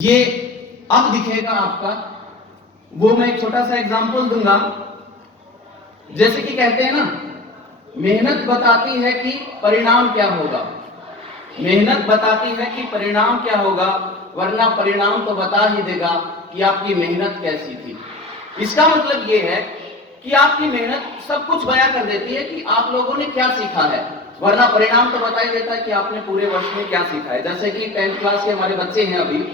ये अब दिखेगा आपका, वो मैं एक छोटा सा एग्जांपल दूंगा। जैसे कि कहते हैं ना, मेहनत बताती है कि परिणाम क्या होगा। मेहनत बताती है कि परिणाम क्या होगा, वरना परिणाम तो बता ही देगा कि आपकी मेहनत कैसी थी। इसका मतलब ये है कि आपकी मेहनत सब कुछ बयां कर देती है कि आप लोगों ने क्या सीखा है, वरना परिणाम तो बता ही देता है कि आपने पूरे वर्ष में क्या सीखा है। जैसे कि 10th क्लास के हमारे बच्चे हैं, अभी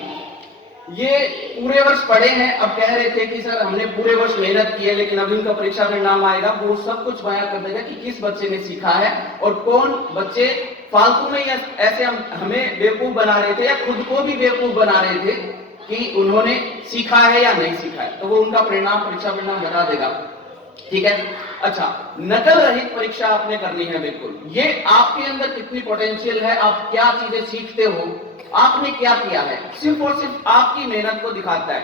ये पूरे वर्ष पढ़े हैं, अब कह रहे थे कि सर हमने पूरे वर्ष मेहनत की है, लेकिन अब इनका परीक्षा परिणाम आएगा, वो सब कुछ बयां कर देगा कि किस बच्चे ने सीखा है और कौन बच्चे फालतू में या ऐसे हमें बेवकूफ बना रहे थे या खुद को भी बेवकूफ बना रहे थे कि उन्होंने सीखा है या नहीं सीखा है। तो वो उनका परिणाम, परीक्षा परिणाम बता देगा। ठीक है। अच्छा, नकल रहित परीक्षा आपने करनी है। बिल्कुल, ये आपके अंदर कितनी पोटेंशियल है, आप क्या चीजें सीखते हो, आपने क्या किया है, सिर्फ और सिर्फ आपकी मेहनत को दिखाता है।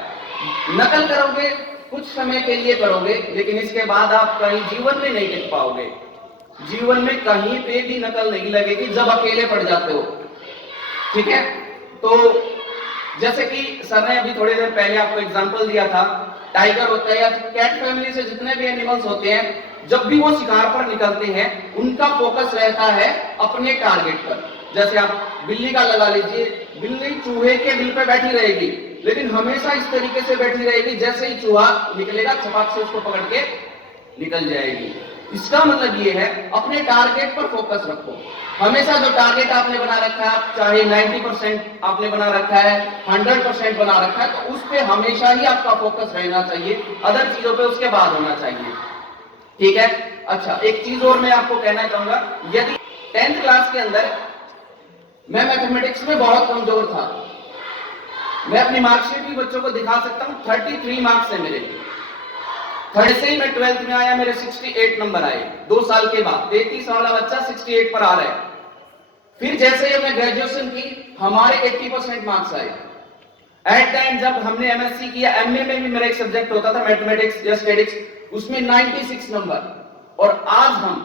नकल करोगे, कुछ समय के लिए करोगे, लेकिन इसके बाद आप कहीं जीवन में नहीं टिक पाओगे। जीवन में कहीं पे भी नकल नहीं लगेगी जब अकेले पड़ जाते हो। ठीक है। तो जैसे कि सर ने अभी थोड़ी देर पहले आपको एग्जांपल दिया था, टाइगर होता है या कैट फैमिली से जितने भी एनिमल्स होते हैं, जब भी वो शिकार पर निकलते हैं, उनका फोकस रहता है अपने टारगेट पर। जैसे आप बिल्ली का लगा लीजिए, बिल्ली चूहे के बिल पे बैठी रहेगी, लेकिन हमेशा इस तरीके से बैठी रहेगी, जैसे ही चूहा निकलेगा छपाक से उसको पकड़ के निकल जाएगी। इसका मतलब ये है, अपने टारगेट पर फोकस रखो। हमेशा जो टारगेट आपने बना रखा है, चाहे 90% आपने बना रखा है, 100% बना रखा है, तो उस पर हमेशा ही आपका फोकस रहना चाहिए, अदर चीजों पे उसके बाद होना चाहिए। ठीक है। अच्छा, एक चीज और मैं आपको कहना चाहूंगा, यदि 10th क्लास के अंदर मैं मैथमेटिक्स में बहुत कमजोर था, मैं अपनी मार्कशीट भी बच्चों को दिखा सकता हूं, 33 मार्क्स है मेरे। थर्ड से ही मैं 12th में आया, मेरे 68 नंबर आए 2 साल के बाद। 33 वाला बच्चा 68 पर आ रहा है। फिर जैसे ही हमने ग्रेजुएशन की, हमारे 80% मार्क्स आए। एट टाइम जब हमने एमएससी किया, एमए में भी मेरा एक सब्जेक्ट होता था मैथमेटिक्स या स्टैटिक्स, उसमें 96 नंबर, और आज हम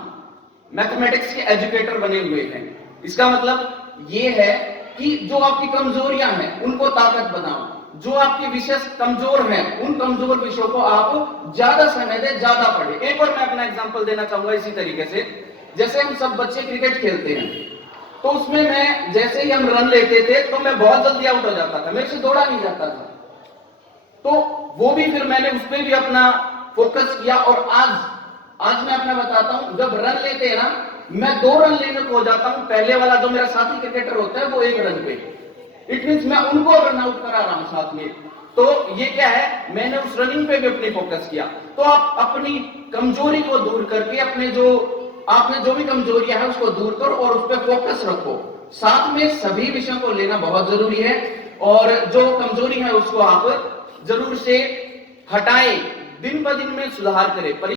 मैथमेटिक्स के एजुकेटर बने हुए हैं। इसका मतलब ये है कि जो आपकी कमजोरियां हैं उनको ताकत बनाओ, जो आपके विषय कमजोर हैं उन कमजोर विषयों को आप ज्यादा समय दें, ज्यादा पढ़ें। एक और मैं अपना एग्जांपल देना चाहूंगा इसी तरीके से। जैसे हम सब बच्चे क्रिकेट खेलते हैं, तो उसमें मैं जैसे ही हम रन लेते थे तो मैं बहुत जल्दी आउट हो जाता था, मेरे से दौड़ा नहीं जाता था। तो वो भी फिर मैंने उस पर भी अपना फोकस किया, और आज मैं अपना बताता हूं, जब रन लेते हैं ना, मैं 2 रन लेने को हो जाता हूं, पहले वाला जो मेरा साथी क्रिकेटर होता है वो 1 रन पे। इट मींस मैं उनको रन आउट करा रहा हूं साथ में। तो ये क्या है, मैंने उस रनिंग पे भी अपनी फोकस किया। तो आप अपनी कमजोरी को दूर करके अपने आपने जो भी कमजोरियां है उसको दूर करो और उस पर फोकस रखो। साथ में सभी विषयों को लेना बहुत जरूरी है, और जो कमजोरी है उसको आप जरूर से हटाएं, दिन ब दिन में सुधार करें।